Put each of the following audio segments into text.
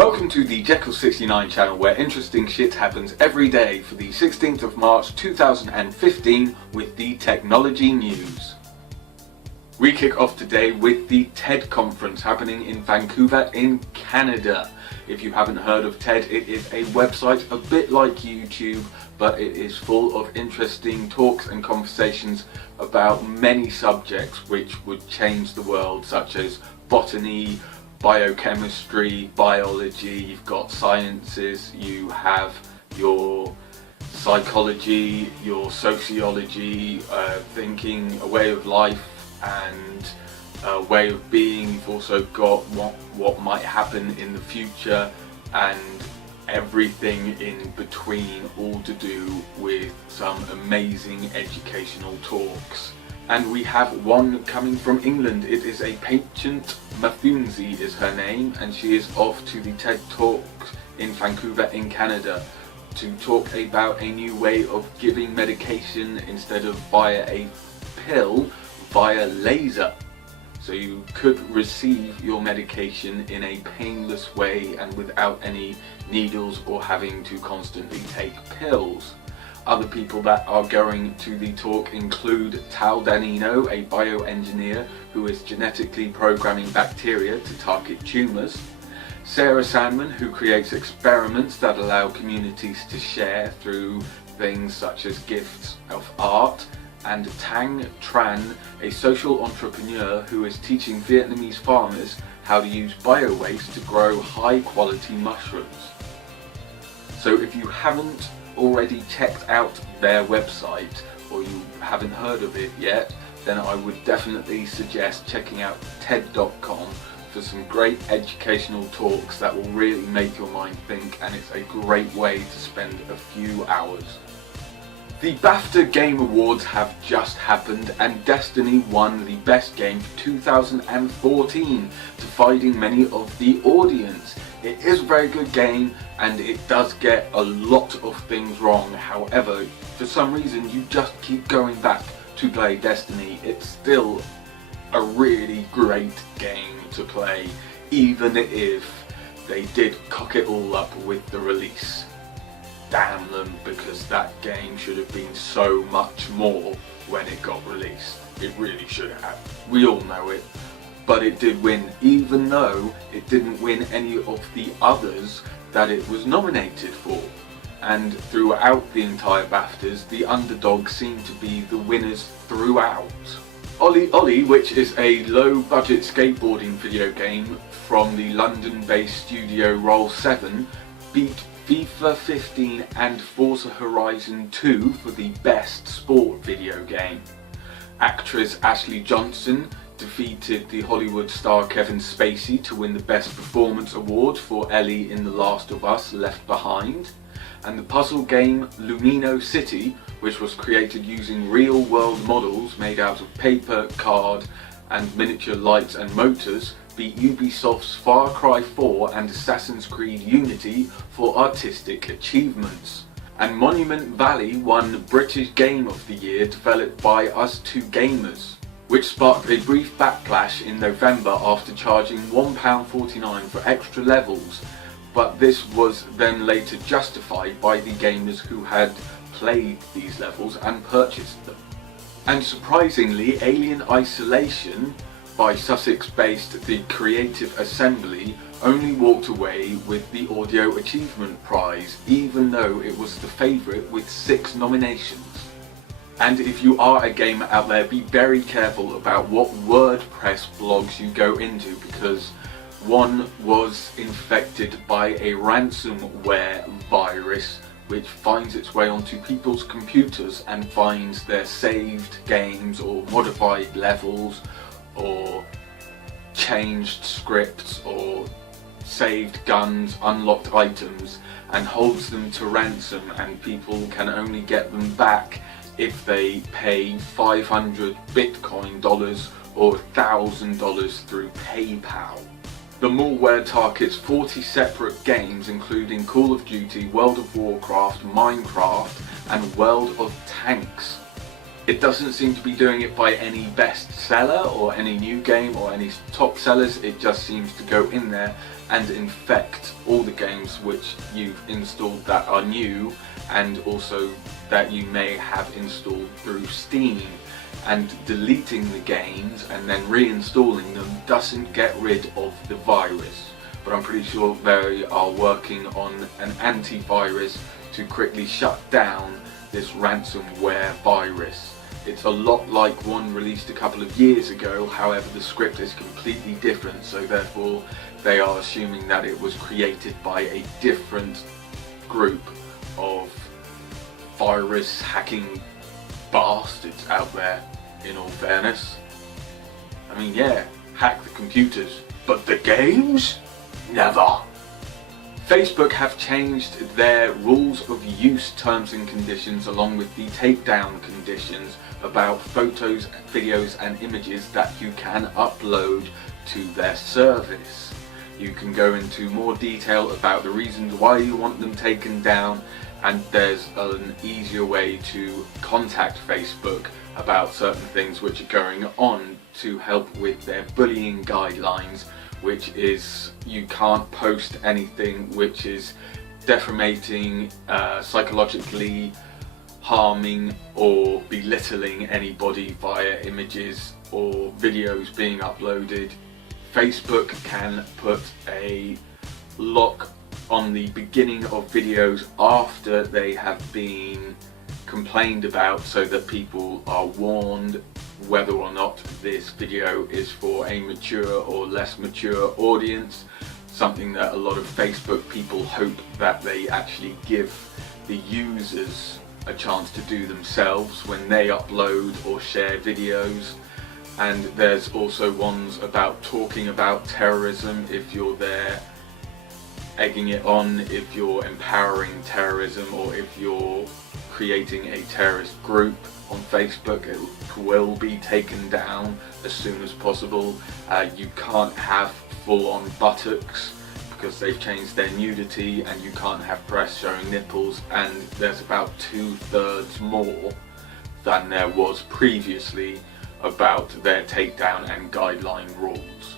Welcome to the Jeccles 69 channel, where interesting shit happens every day for the 16th of March 2015 with the technology news. We kick off today with the TED conference happening in Vancouver in Canada. If you haven't heard of TED, it is a website a bit like YouTube, but it is full of interesting talks and conversations about many subjects which would change the world, such as botany, biochemistry, biology. You've got sciences, you have your psychology, your sociology, thinking, a way of life and a way of being. You've also got what might happen in the future and everything in between, all to do with some amazing educational talks. And we have one coming from England. It is a Patient Mafunzi is her name, and she is off to the TED Talk in Vancouver in Canada to talk about a new way of giving medication instead of via a pill, via laser. So you could receive your medication in a painless way and without any needles or having to constantly take pills. Other people that are going to the talk include Tal Danino, a bioengineer who is genetically programming bacteria to target tumours, Sarah Sandman, who creates experiments that allow communities to share through things such as gifts of art, and Tang Tran, a social entrepreneur who is teaching Vietnamese farmers how to use bio-waste to grow high quality mushrooms. So if you haven't already checked out their website, or you haven't heard of it yet, then I would definitely suggest checking out TED.com for some great educational talks that will really make your mind think, and it's a great way to spend a few hours. The Bafta Game Awards have just happened, and Destiny won the best game for 2014, defying many of the audience. It is a very good game and it does get a lot of things wrong. However, for some reason you just keep going back to play Destiny. It's still a really great game to play, even if they did cock it all up with the release. Damn them, because that game should have been so much more when it got released. It really should have. We all know it. But it did win, even though it didn't win any of the others that it was nominated for. And throughout the entire BAFTAs, the underdogs seem to be the winners throughout. Ollie Ollie, which is a low-budget skateboarding video game from the London-based studio Roll7, beat FIFA 15 and Forza Horizon 2 for the best sport video game. Actress Ashley Johnson defeated the Hollywood star Kevin Spacey to win the Best Performance Award for Ellie in The Last of Us Left Behind. And the puzzle game Lumino City, which was created using real-world models made out of paper, card and miniature lights and motors, beat Ubisoft's Far Cry 4 and Assassin's Creed Unity for artistic achievements. And Monument Valley won British Game of the Year, developed by Us2 Gamers, which sparked a brief backlash in November after charging £1.49 for extra levels, but this was then later justified by the gamers who had played these levels and purchased them. And surprisingly, Alien Isolation by Sussex-based The Creative Assembly only walked away with the Audio Achievement Prize, even though it was the favourite with 6 nominations. And if you are a gamer out there, be very careful about what WordPress blogs you go into, because one was infected by a ransomware virus which finds its way onto people's computers and finds their saved games or modified levels or changed scripts or saved guns, unlocked items, and holds them to ransom, and people can only get them back if they pay 500 Bitcoin dollars or $1,000 through PayPal. The malware targets 40 separate games, including Call of Duty, World of Warcraft, Minecraft and World of Tanks. It doesn't seem to be doing it by any bestseller or any new game or any top sellers. It just seems to go in there and infect all the games which you've installed that are new, and also that you may have installed through Steam. And deleting the games and then reinstalling them doesn't get rid of the virus. But I'm pretty sure they are working on an antivirus to quickly shut down this ransomware virus. It's a lot like one released a couple of years ago, however the script is completely different, so therefore they are assuming that it was created by a different group of virus hacking bastards out there, in all fairness. I mean, yeah, hack the computers, but the games? Never! Facebook have changed their rules of use terms and conditions, along with the takedown conditions about photos, videos and images that you can upload to their service. You can go into more detail about the reasons why you want them taken down, and there's an easier way to contact Facebook about certain things which are going on to help with their bullying guidelines, which is you can't post anything which is defamating, psychologically harming or belittling anybody via images or videos being uploaded. Facebook can put a lock on the beginning of videos after they have been complained about, so that people are warned whether or not this video is for a mature or less mature audience, something that a lot of Facebook people hope that they actually give the users a chance to do themselves when they upload or share videos. And there's also ones about talking about terrorism, if you're there egging it on, if you're empowering terrorism, or if you're creating a terrorist group on Facebook. It will be taken down as soon as possible. You can't have full-on buttocks because they've changed their nudity, and you can't have breasts showing nipples, and there's about 2/3 more than there was previously about their takedown and guideline rules.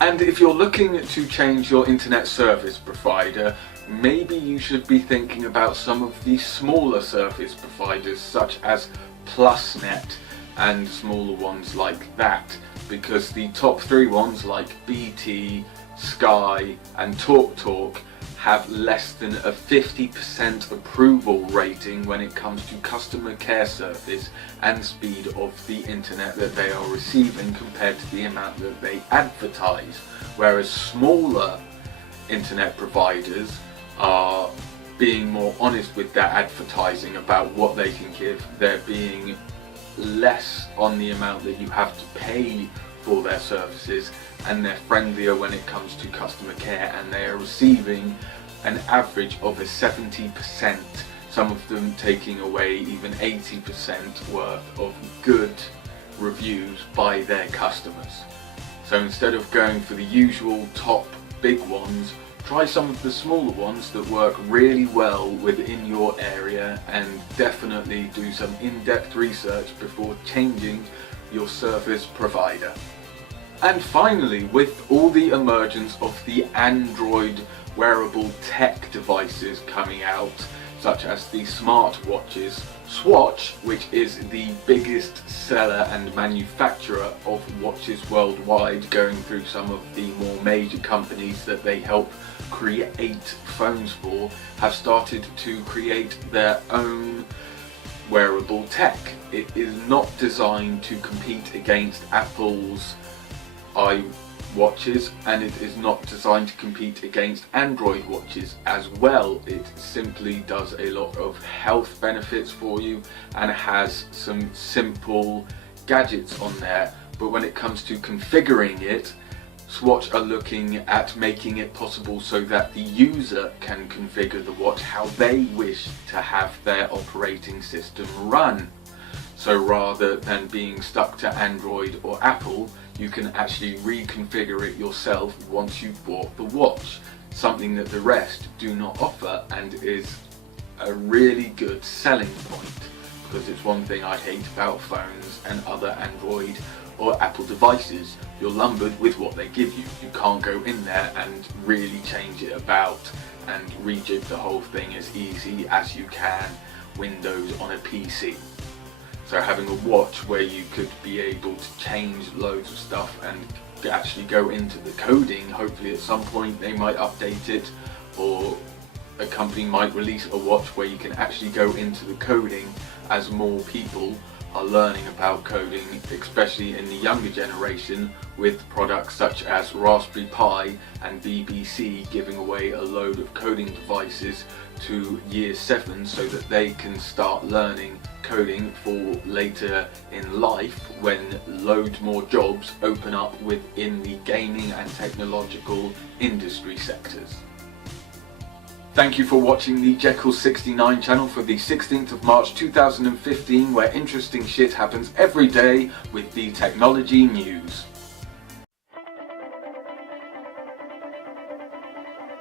And if you're looking to change your internet service provider, maybe you should be thinking about some of the smaller service providers such as PlusNet and smaller ones like that, because the top 3 ones like BT, Sky and TalkTalk have less than a 50% approval rating when it comes to customer care service and speed of the internet that they are receiving compared to the amount that they advertise, whereas smaller internet providers are being more honest with their advertising about what they can give. They're being less on the amount that you have to pay for their services, and they're friendlier when it comes to customer care, and they are receiving an average of a 70%, some of them taking away even 80% worth of good reviews by their customers. So instead of going for the usual top big ones, try some of the smaller ones that work really well within your area, and definitely do some in-depth research before changing your service provider. And finally, with all the emergence of the Android wearable tech devices coming out, such as the Smartwatches, Swatch, which is the biggest seller and manufacturer of watches worldwide, going through some of the more major companies that they help create phones for, have started to create their own wearable tech. It is not designed to compete against Apple's iWatches, and it is not designed to compete against Android watches as well. It simply does a lot of health benefits for you and has some simple gadgets on there, but when it comes to configuring it, Swatch are looking at making it possible so that the user can configure the watch how they wish to have their operating system run. So rather than being stuck to Android or Apple, you can actually reconfigure it yourself once you've bought the watch, something that the rest do not offer, and is a really good selling point, because it's one thing I hate about phones and other Android or Apple devices. You're lumbered with what they give you. You can't go in there and really change it about and rejig the whole thing as easy as you can Windows on a PC. So having a watch where you could be able to change loads of stuff and actually go into the coding, hopefully at some point they might update it, or a company might release a watch where you can actually go into the coding as more people are learning about coding, especially in the younger generation, with products such as Raspberry Pi and BBC giving away a load of coding devices to year 7 so that they can start learning coding for later in life when loads more jobs open up within the gaming and technological industry sectors. Thank you for watching the Jeccles 69 channel for the 16th of March 2015, where interesting shit happens every day with the technology news.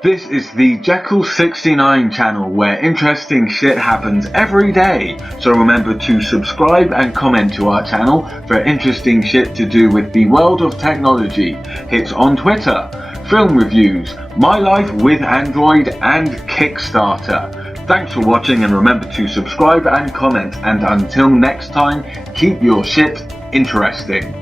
This is the Jeccles 69 channel where interesting shit happens every day. So remember to subscribe and comment to our channel for interesting shit to do with the world of technology. Hits on Twitter, film reviews, my life with Android and Kickstarter. Thanks for watching and remember to subscribe and comment, and until next time, keep your shit interesting.